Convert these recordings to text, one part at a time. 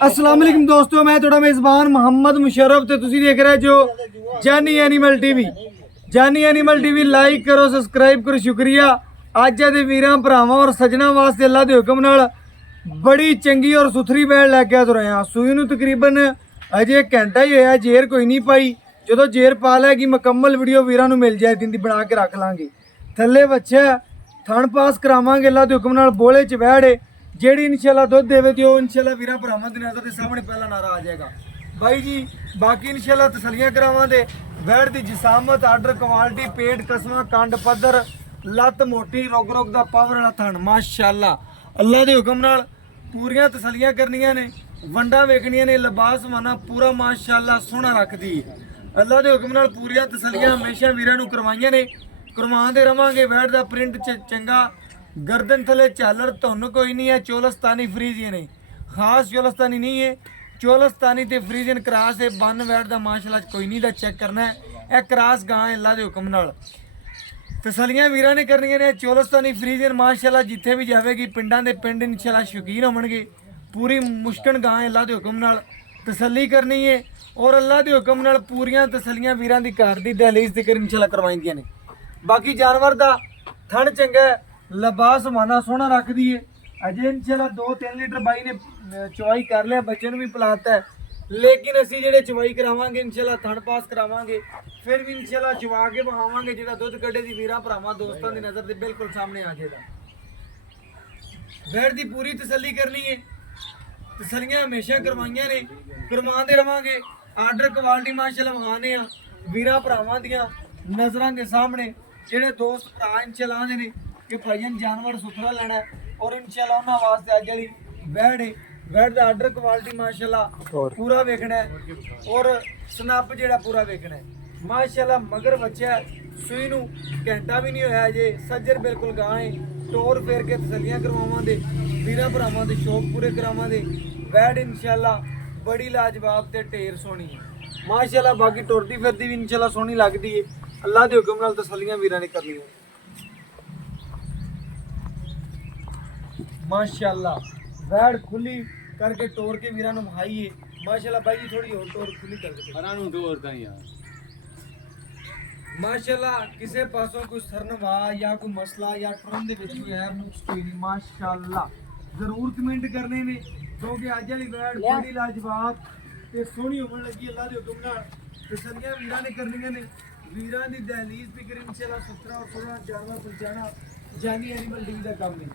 अस्सलाम वालेकुम दोस्तों, मैं थोड़ा मेज़बान मोहम्मद मुशर्रफ ते तुसी देख रहे जो जानी एनिमल टीवी। जानी एनिमल टीवी लाइक करो, सब्सक्राइब करो, शुक्रिया। अज दे वीरां भरावां और सजना वास्ते अल्लाह दे हुक्म नाल बड़ी चंगी और सुथरी बैल लैके तुरे हां। सूई नूं तकरीबन अजे घंटा ही होया, जेर कोई नहीं पाई। जो जेर पा लैगी मुकम्मल वीडियो वीरां नूं मिल जाए दिन दी बना के रख लांगे। थल्ले बच्चा थण पास करावांगे अल्लाह दे हुक्म नाल। बोले च वैड़ ਜਿਹੜੀ ਇਨਸ਼ਾਅੱਲਾ ਦੁੱਧ ਦੇਵੇ ਤੇ ਉਹ ਇਨਸ਼ਾਅੱਲਾ ਵੀਰਾਂ ਭਰਾਵਾਂ ਦੀ ਨਜ਼ਰ ਦੇ ਸਾਹਮਣੇ ਪਹਿਲਾ ਨਾਰਾ ਆ ਜਾਏਗਾ ਬਾਈ ਜੀ। ਬਾਕੀ ਇਨਸ਼ਾਅੱਲਾ ਤਸੱਲੀਆਂ ਕਰਾਵਾਂਗੇ। ਵੈੜ ਦੀ ਜਿਸਾਮਤ, ਆਰਡਰ, ਕੁਆਲਿਟੀ, ਪੇਟ, ਕਸਮਾਂ, ਕੰਡ ਪੱਧਰ, ਲੱਤ ਮੋਟੀ, ਰੋਗ ਰੋਗ ਦਾ ਪਾਵਰ ਵਾਲਾ ਥਣ ਮਾਸ਼ਾਅੱਲਾ। ਅੱਲਾ ਦੇ ਹੁਕਮ ਨਾਲ ਪੂਰੀਆਂ ਤਸੱਲੀਆਂ ਕਰਨੀਆਂ ਨੇ, ਵੰਡਾਂ ਵੇਖਣੀਆਂ ਨੇ। ਲਿਬਾਸ ਮਾਨਾ ਪੂਰਾ ਮਾਸ਼ਾਅੱਲਾ ਸੋਹਣਾ ਰੱਖਦੀ ਹੈ। ਅੱਲਾ ਦੇ ਹੁਕਮ ਨਾਲ ਪੂਰੀਆਂ ਤਸੱਲੀਆਂ ਹਮੇਸ਼ਾ ਵੀਰਾਂ ਨੂੰ ਕਰਵਾਈਆਂ ਨੇ, ਕਰਵਾਉਂਦੇ ਰਵਾਂਗੇ। ਵੈੜ ਦਾ ਪ੍ਰਿੰਟ ਚੰਗਾ, गर्दन थले झालर धुन कोई नहीं है। चोलस्तानी फ्रीजियन है, खास चोलस्तानी नहीं है। चोलस्तानी ते फ्रीजियन क्रास है। बन वैट दा माशाअल्लाह कोई नहीं दा चेक करना है। यह क्रास गां है अल्लाह दे हुक्म नाल। तसलियां वीरां ने करनियां ने। चोलस्तानी फ्रीजियन माशाअल्लाह जिथे भी जाएगी पिंडां दे पिंड इंशाअल्लाह शौकीन होवणगे। पूरी मुश्किल गां है अल्लाह दे हुक्म नाल। तसल्ली करनी है और अल्लाह दे हुक्म नाल पूरियां तसलियां वीरां दी घर दी दहलीज तक इंशाअल्लाह करवाईंदियां ने। बाकी जानवर दा थण चंगा है, लिबास माना सोहना रख दी है। अजे इंशाअल्लाह 2-3 लीटर बाई ने चवाई कर लिया, बच्चे भी पिलाता है। लेकिन असी जेडे चवाई करावांगे इंशाअल्लाह थण पास करावांगे, फिर भी इंशाअल्लाह चवा के बहावांगे। जेड़ा दुध कड्ढे दी वीरां भरावां दोस्तां दी नज़र दे बिल्कुल सामने आ जाएगा। वैड़ दी पूरी तसल्ली करनी है, तसल्लियां हमेशा करवाइयां ने, करवांदे रवांगे। आर्डर क्वालिटी माशाअल्लाह वखाने आ वीरां भरावां दियां नज़रां दे सामने। जेडे दोस्त भरा इंशाअल्लाह आंदे ने कि भाईजान जानवर सुथरा लेना है और इंशाअल्लाह उन्हां वास्ते अज वाली वैड़ है। वैड़ दा आर्डर क्वालिटी माशाअल्लाह पूरा वेखना है और स्नप जेड़ा पूरा वेखना है माशाअल्लाह। मगर बच्चा सूई नूं घंटा भी नहीं होया जे, सज्जर बिल्कुल गां है। टोर फेर के तसल्लियां करवावांगे, वीरां भरावां दे शौक पूरे करावांगे। वैड़ इंशाअल्लाह बड़ी लाजवाब ते ढेर सोहनी है माशाअल्लाह। बाकी टुरदी फिरदी भी इंशाअल्लाह सोहनी लगदी है। अल्लाह दे हुक्म नाल तसल्लियां वीरां ने करनी है माशाअल्लाह। वैड़ खुली करके टोर के वीरां नूं भाईए माशाअल्लाह। भाई जी थोड़ी और टोर खुली कर दे हरां नूं टोर दा यार माशाअल्लाह। किसे पासों कोई सरनवा या कोई मसला या टरम दे विच कोई है कोई नहीं माशाअल्लाह जरूर कमेंट करने ने, क्योंकि अज वाली वैड़ बड़ी लाजवाब ते सोहनी होवन लगी। अल्लाह दे हुक्म नाल तसल्लियां वीरां ने करनियां ने। वीरां दी दहलीज तक इंशाअल्लाह 17 और 16 जानवर पहुंचाना जानी एनिमल टीवी का काम है।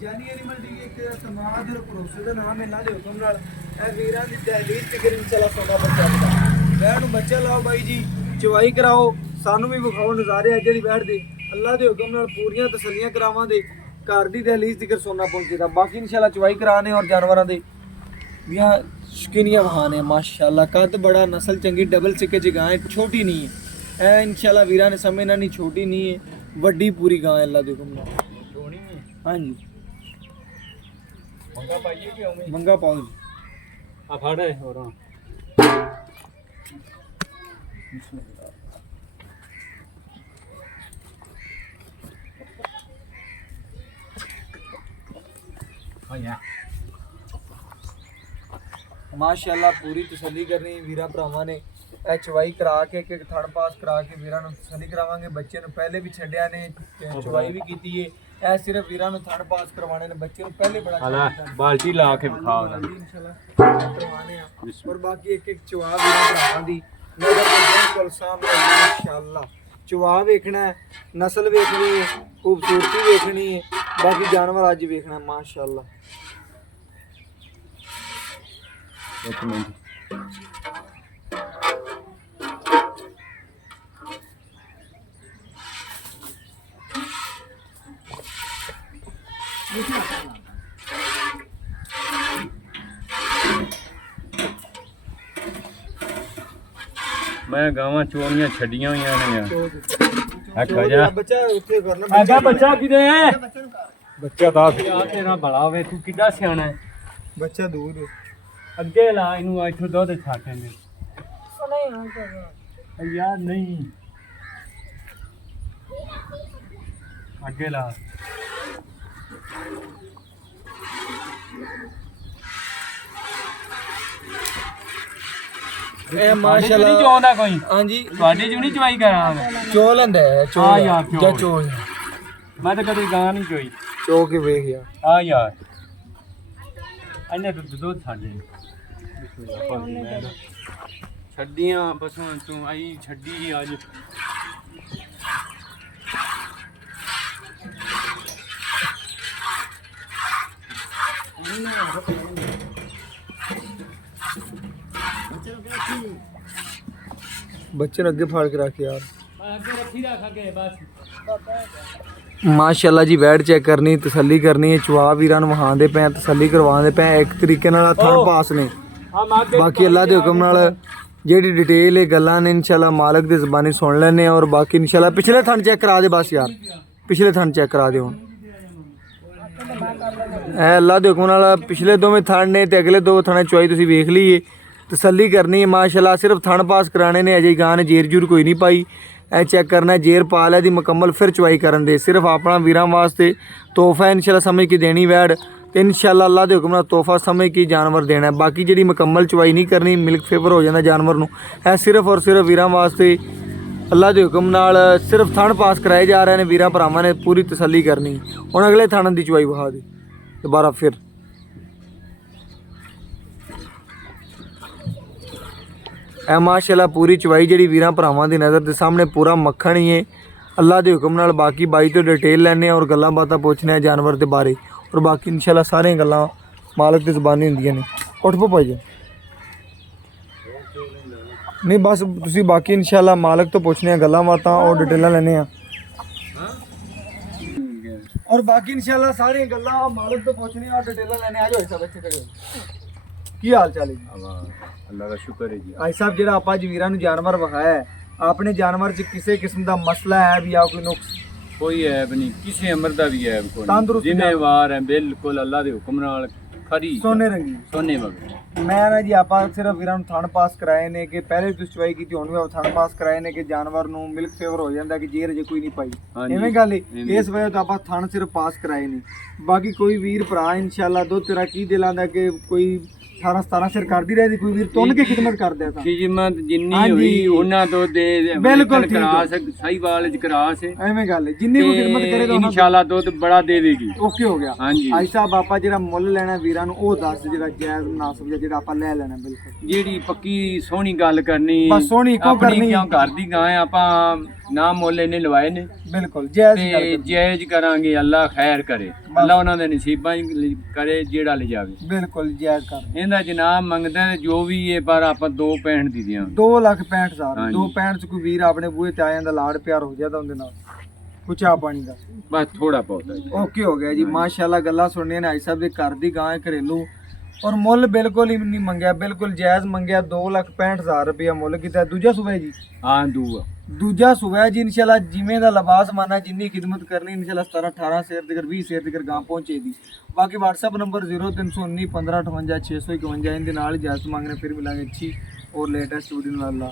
जानी एनिमल टीवी एक समाज और भरोसे का नाम है। अल्लाह दे हुक्म नाल ए वीरां दी दहलीज तक इंशाअल्लाह सोना पहुंचाएगा। वैड़ नूं बच्चा लाओ बाई जी, चवाई कराओ, सानू भी विखाओ नज़ारे अज दी वैड़ दे। अल्लाह दे हुक्म नाल पूरियां तसल्लियां करावांगे, घर दी दहलीज तक सोना पहुंचेगा। बाकी इंशाअल्लाह चवाई कराने और जानवरां दे दियां शकीनियां वहाने माशाअल्लाह। कद बड़ा, नस्ल चंगी, डबल सिक्के च गां है, छोटी नहीं है। ए इंशाअल्लाह वीरां ने समझना नहीं, छोटी नहीं है, वड्डी पूरी गां है अल्लाह दे हुक्म नाल। हाँ जी मंगा पाइए कि ओमे मंगा पाओ जी। आ फाड़े और हां यार माशाअल्लाह पूरी तसल्ली करनी वीरां भरावां ने। ਇਹ ਚਵਾਈ ਕਰਾ ਕੇ ਇੱਕ ਇੱਕ ਥਣ ਪਾਸ ਕਰਾ ਕੇ ਵੀਰਾਂ ਨੂੰ ਤਸੱਲੀ ਕਰਾਵਾਂਗੇ। ਬੱਚੇ ਨੂੰ ਪਹਿਲੇ ਵੀ ਛੱਡਿਆ ਨੇ, ਚਵਾਈ ਵੀ ਕੀਤੀ ਏ। ਇਹ ਸਿਰਫ ਵੀਰਾਂ ਨੂੰ ਥਣ ਪਾਸ ਕਰਵਾਣੇ ਨੇ, ਬੱਚੇ ਨੂੰ ਪਹਿਲੇ ਬੜਾ ਹਾਲਾ ਬਾਲਟੀ ਲਾ ਕੇ ਵਿਖਾ ਉਹਨਾਂ ਇੰਸ਼ਾਅੱਲਾ ਕਰਵਾਣੇ ਆ। ਔਰ ਬਾਕੀ ਇੱਕ ਇੱਕ ਚਵਾ ਵੀਰਾਂ ਭਰਾਵਾਂ ਦੀ ਨਜ਼ਰ ਦੇ ਬਿਲਕੁਲ ਸਾਹਮਣੇ ਮਾਸ਼ਾਅੱਲਾ। ਚਵਾ ਵੇਖਣਾ ਹੈ, ਨਸਲ ਵੇਖਣੀ ਹੈ, ਖੂਬਸੂਰਤੀ ਵੇਖਣੀ ਹੈ, ਬਾਕੀ ਜਾਨਵਰ ਅੱਜ ਵੇਖਣਾ ਮਾਸ਼ਾਅੱਲਾ। ਇੱਕ ਮਿੰਟ मैं गावां चोणियां छड्डियां होईयां ने आखा जा बच्चा उत्थे करना आगा बच्चा किदे है बच्चा दास यार तेरा बड़ा वे तू किदा सियाना है बच्चा दूर अगे ला इनू इथों दुध छाटे ने यार नहीं अगे ला ਇਹ ਮਾਸ਼ਾਅੱਲਾ ਨਹੀਂ ਚਾਹੁੰਦਾ ਕੋਈ ਹਾਂਜੀ ਤੁਹਾਡੇ ਚ ਨਹੀਂ ਚਵਾਈ ਕਰਾਂ ਚੋ ਲੈਂਦਾ ਹੈ ਹਾਂ ਚੋ ਯਾਰ, ਚੋ। ਜਾਂ ਚੋ ਮੈਂ ਤਾਂ ਕਦੇ ਗਾਂ ਨਹੀਂ ਚੋਈ ਚੋ ਕੇ ਵੇਖ ਯਾਰ ਆ ਯਾਰ ਅੰਨੇ ਦੁੱਧ ਛੱਡੇ ਛੱਡੀਆਂ ਬਸਾਂ ਤੂੰ ਆਈ ਛੱਡੀ ਅੱਜ ਬੱਚੇ ਨੂੰ ਅੱਗੇ ਫਾੜ ਕੇ ਰੱਖ ਯਾਰ ਅੱਗੇ ਰੱਖੀ ਰੱਖ ਅੱਗੇ ਬਸ ਮਾਸ਼ਾਅੱਲਾ ਜੀ ਵੈੜ ਚੈੱਕ ਕਰਨੀ ਤਸੱਲੀ ਕਰਨੀ ਹੈ ਚਵਾ ਵੀਰਾਂ ਨੂੰ ਵਹਾਉਂਦੇ ਪਏ ਤਸੱਲੀ ਕਰਵਾਉਂਦੇ ਪਏ ਇੱਕ ਤਰੀਕੇ ਨਾਲ ਥਣ ਪਾਸ ਨੇ ਬਾਕੀ ਅੱਲਾ ਦੇ ਹੁਕਮ ਨਾਲ ਜਿਹੜੀ ਡਿਟੇਲ ਇਹ ਗੱਲਾਂ ਨੇ ਇਨਸ਼ਾਅੱਲਾ ਮਾਲਕ ਦੀ ਜ਼ਬਾਨੀ ਸੁਣ ਲੈਣੇ ਔਰ ਬਾਕੀ ਇਨਸ਼ਾਅੱਲਾ ਪਿਛਲੇ ਥਣ ਚੈੱਕ ਕਰਾ ਦੇ ਬਸ ਯਾਰ ਪਿਛਲੇ ਥਣ ਚੈੱਕ ਕਰਾ ਦੇ ਹੁਣ ਇਹ ਅੱਲਾ ਦੇ ਹੁਕਮ ਨਾਲ ਪਿਛਲੇ ਦੋਵੇਂ ਥਣ ਨੇ ਤੇ ਅਗਲੇ ਦੋ ਥਣੇ ਚੁਆਈ ਤੁਸੀਂ ਵੇਖ ਲਈਏ ਤਸੱਲੀ ਕਰਨੀ ਹੈ ਮਾਸ਼ਾਅੱਲਾ ਸਿਰਫ ਥਣ ਪਾਸ ਕਰਾਣੇ ਨੇ ਅਜੇ ਗਾਂ ਨੇ ਜੇਰ ਜੂਰ ਕੋਈ ਨਹੀਂ ਪਾਈ ਇਹ ਚੈੱਕ ਕਰਨਾ ਜੇਰ ਪਾ ਲਿਆ ਦੀ ਮੁਕੰਮਲ ਫਿਰ ਚੁਆਈ ਕਰਨ ਦੇ ਸਿਰਫ ਆਪਣਾ ਵੀਰਾਂ ਵਾਸਤੇ ਤੋਹਫਾ ਇਨਸ਼ਾਅੱਲਾ ਸਮਝ ਕੇ ਦੇਣੀ ਵੈੜ ਤੇ ਇਨਸ਼ਾਅੱਲਾ ਅੱਲਾ ਦੇ ਹੁਕਮ ਨਾਲ ਤੋਹਫਾ ਸਮਝ ਕੇ ਜਾਨਵਰ ਦੇਣਾ ਬਾਕੀ ਜਿਹੜੀ ਮੁਕੰਮਲ ਚੁਆਈ ਨਹੀਂ ਕਰਨੀ ਮਿਲਕ ਫੇਵਰ ਹੋ ਜਾਂਦਾ ਜਾਨਵਰ ਨੂੰ ਇਹ ਸਿਰਫ ਔਰ ਸਿਰਫ ਵੀਰਾਂ ਵਾਸਤੇ ਅੱਲਾ ਦੇ ਹੁਕਮ ਨਾਲ ਸਿਰਫ ਥਣ ਪਾਸ ਕਰਾਏ ਜਾ ਰਹੇ ਨੇ ਵੀਰਾਂ ਭਰਾਵਾਂ ਨੇ ਪੂਰੀ ਤਸੱਲੀ ਕਰਨੀ ਹੁਣ ਅਗਲੇ ਥਣ ਦੀ ਚੁਆਈ ਵਿਖਾ ਦੇ ਦੁਬਾਰਾ ਫਿਰ ਇਹ ਮਾਸ਼ਾਅੱਲਾ ਪੂਰੀ ਚਵਾਈ ਜਿਹੜੀ ਵੀਰਾਂ ਭਰਾਵਾਂ ਦੀ ਨਜ਼ਰ ਦੇ ਸਾਹਮਣੇ ਪੂਰਾ ਮੱਖਣ ਹੀ ਹੈ ਅੱਲਾ ਦੇ ਹੁਕਮ ਨਾਲ ਬਾਕੀ ਬਾਈ ਤੋਂ ਡਿਟੇਲ ਲੈਣੇ ਔਰ ਗੱਲਾਂ ਬਾਤਾਂ ਪੁੱਛਣੇ ਆ ਜਾਨਵਰ ਦੇ ਬਾਰੇ ਔਰ ਬਾਕੀ ਇਨਸ਼ਾਅੱਲਾ ਸਾਰੀਆਂ ਗੱਲਾਂ ਮਾਲਕ ਦੀ ਜ਼ਬਾਨੀ ਹੁੰਦੀਆਂ ਨੇ ਉੱਠ ਪੋ ਭਾਈ ਨਹੀਂ ਬਸ ਤੁਸੀਂ ਬਾਕੀ ਇਨਸ਼ਾਅੱਲਾ ਮਾਲਕ ਤੋਂ ਪੁੱਛਣੇ ਆ ਗੱਲਾਂ ਬਾਤਾਂ ਔਰ ਡਿਟੇਲਾਂ ਲੈਣੇ ਆ ਔਰ ਬਾਕੀ ਇਨਸ਼ਾਅੱਲਾ ਸਾਰੀਆਂ ਗੱਲਾਂ ਮਾਲਕ ਤੋਂ ਪੁੱਛਣੇ ਆ ਡਿਟੇਲਾਂ ਲੈਣੇ ਆ ਜੋ ਸਭ ਇੱਥੇ ਖੜੇ ਕੀ ਹਾਲ ਚਾਲ ਹੈ ਜੀ ਅੱਲਾ ਦਾ ਸ਼ੁਕਰ ਹੈ ਜੀ ਭਾਈ ਸਾਹਿਬ ਜਿਹੜਾ ਆਪਾਂ ਜਵੀਰਾਂ ਨੂੰ ਜਾਨਵਰ ਵਿਖਾਇਆ ਹੈ ਆਪਣੇ ਜਾਨਵਰ 'ਚ ਕਿਸੇ ਕਿਸਮ ਦਾ ਮਸਲਾ ਹੈ ਵੀ ਆ ਕੋਈ ਨੁਕਸ ਕੋਈ ਐਬ ਨਹੀਂ ਕਿਸੇ ਅਮਰ ਦਾ ਵੀ ਐਬ ਕੋਈ ਤੰਦਰੁਸਤ ਜ਼ਿੰਮੇਵਾਰ ਹੈ ਬਿਲਕੁਲ ਅੱਲਾ ਦੇ ਹੁਕਮ ਨਾਲ ਖਰੀ ਸੋਨੇ ਰੰਗੀ ਸੋਨੇ ਵਗ ਮੈਂ ਨਾ ਜੀ ਆਪਾਂ ਸਿਰਫ ਵੀਰਾਂ ਨੂੰ ਥਣ ਪਾਸ ਕਰਾਏ ਨੇ ਕਿ ਪਹਿਲੇ ਤੁਸੀਂ ਚਵਾਈ ਕੀਤੀ ਹੁਣ ਵੀ ਆਪਾਂ ਥਣ ਪਾਸ ਕਰਾਏ ਨੇ ਕਿ ਜਾਨਵਰ ਨੂੰ ਮਿਲਕ ਫੇਵਰ ਹੋ ਜਾਂਦਾ ਕਿ ਜੇਰ ਜੇ ਕੋਈ ਨਹੀਂ ਪਾਈ ਹਾਂਜੀ। ਐਵੇਂ ਗੱਲ ਹੈ ਇਸ ਵਜ੍ਹਾ ਤੋਂ ਆਪਾਂ ਥਣ ਸਿਰਫ ਪਾਸ ਕਰਾਏ ਨੇ ਬਾਕੀ ਕੋਈ ਵੀਰ ਭਰਾ ਇਨਸ਼ਾਅੱਲਾ ਦੁੱਧ ਤੇਰਾ ਕੀ ਦਿਲਾਂ ਦਾ ਕਿ ਕੋਈ 18 17 ਸਿਰ ਕਰਦੀ ਰਹੀ ਕੋਈ ਵੀਰ ਤੁੰਨ ਕੇ ਖਿਦਮਤ ਕਰਦਾ ਤਾਂ ਖਿਦਮਤ ਜਿੰਨੀ ਹਾਂਜੀ। ਹੋਈ ਉਹਨਾਂ ਤੋਂ ਦੇ ਬਿਲਕੁਲ ਠੀਕ ਕਰਾ ਹੈ। ਸਹੀ ਵਾਲ ਚ ਕਰਾ ਸੇ ਐਵੇਂ ਗੱਲ ਹੈ ਜਿੰਨੀ ਕੋਈ ਖਿਦਮਤ ਕਰੇ ਤਾਂ ਇਨਸ਼ਾਅੱਲਾ ਦੁੱਧ ਬੜਾ ਦੇਵੇਗੀ ਓਕੇ ਹੋ ਗਿਆ ਹਾਂਜੀ ਭਾਈ ਸਾਹਿਬ ਆਪਾਂ ਜਿਹੜਾ ਮੁੱਲ ਲੈਣਾ ਵੀਰਾਂ ਨੂੰ ਉਹ ਦੱਸ ਜਿਹੜਾ ਜਾਇਜ਼ ਮੁਨਾਸਬ ਜਿਹਾ ਜਿਹੜਾ ਆਪਾਂ ਲੈ ਲੈਣਾ ਬਿਲਕੁਲ ਜਿਹੜੀ ਪੱਕੀ ਸੋਹਣੀ ਗੱਲ ਕਰਨੀ ਬਸ ਸੋਹਣੀ ਕਿਉਂ ਆਪਣੀ ਕਰਨੀ? ਕਿਉਂ ਘਰ ਦੀ ਗਾਂ ਹੈ, ਆਪਾਂ ਨਾ ਮੁੱਲ ਇਹਨੇ ਲਵਾਏ ਨੇ ਬਿਲਕੁਲ ਜਾਇਜ਼ ਹੀ ਗੱਲ ਤੇ ਕਰਨੀ। ਜਾਇਜ਼ ਕਰਾਂਗੇ ਅੱਲਾ ਖੈਰ ਕਰੇ ਅੱਲਾ ਉਹਨਾਂ ਦੇ ਨਸੀਬਾਂ ਚ ਕਰੇ ਜਿਹੜਾ ਲਿਜਾਵੇ ਬਿਲਕੁਲ ਜਾਇਜ਼ ਕਰ ਇਹਦਾ ਜਨਾਬ ਮੰਗਦਾ ਹੈ ਜੋ ਵੀ ਹੈ ਪਰ ਆਪਾਂ 2.65 ਦੀ ਦਿਆਂ 2,65,000 ਹਾਂਜੀ। 2.65 ਚ ਕੋਈ ਵੀਰ ਆਪਣੇ ਬੂਹੇ ਤੇ ਆ ਜਾਂਦਾ ਲਾੜ ਪਿਆਰ ਹੋ ਜਾਂਦਾ ਉਹਦੇ ਨਾਲ ਕੁਛ ਆ ਪਾਣੀ ਦਾ ਬਸ ਥੋੜਾ ਬਹੁਤਾ ਜੀ। ਓਕੇ ਹੋ ਗਿਆ ਜੀ ਮਾਸ਼ਾਅੱਲਾ ਗੱਲਾਂ ਸੁਣਨੀਆਂ ਨੇ ਭਾਈ ਸਾਹਿਬ ਦੇ ਘਰ ਦੀ ਗਾਂ ਹੈ ਘਰੇਲੂ ਔਰ ਮੁੱਲ ਬਿਲਕੁਲ ਹੀ ਨਹੀਂ ਮੰਗਿਆ ਬਿਲਕੁਲ ਜਾਇਜ਼ ਮੰਗਿਆ 2,65,000 ਰੁਪਇਆ ਮੁੱਲ ਕੀਤਾ ਦੂਜਾ ਸੂਬਾ ਹੈ ਜੀ ਹਾਂ ਦੂਆ ਦੂਜਾ ਸੂਬਾ ਹੈ ਜੀ ਇਨਸ਼ਾਅੱਲਾ ਜਿਵੇਂ ਦਾ ਲਿਬਾਸ ਮਾਨਾ ਜਿੰਨੀ ਖਿਦਮਤ ਕਰਨੀ ਇਨਸ਼ਾਅੱਲਾ 17 18 ਸ਼ੇਰ ਤੱਕ 20 ਸ਼ੇਰ ਤੱਕ ਗਾਂ ਪਹੁੰਚੇ ਦੀ ਬਾਕੀ WhatsApp ਨੰਬਰ 0319 1558 651 ਇਹਦੇ ਨਾਲ ਇਜਾਜ਼ਤ ਮੰਗਣੇ ਫਿਰ ਮਿਲਾਂਗੇ ਅੱਛੀ ਔਰ ਲੇਟੈਸਟ ਵੀਡੀਓ ਨਾਲ ਅੱਲਾ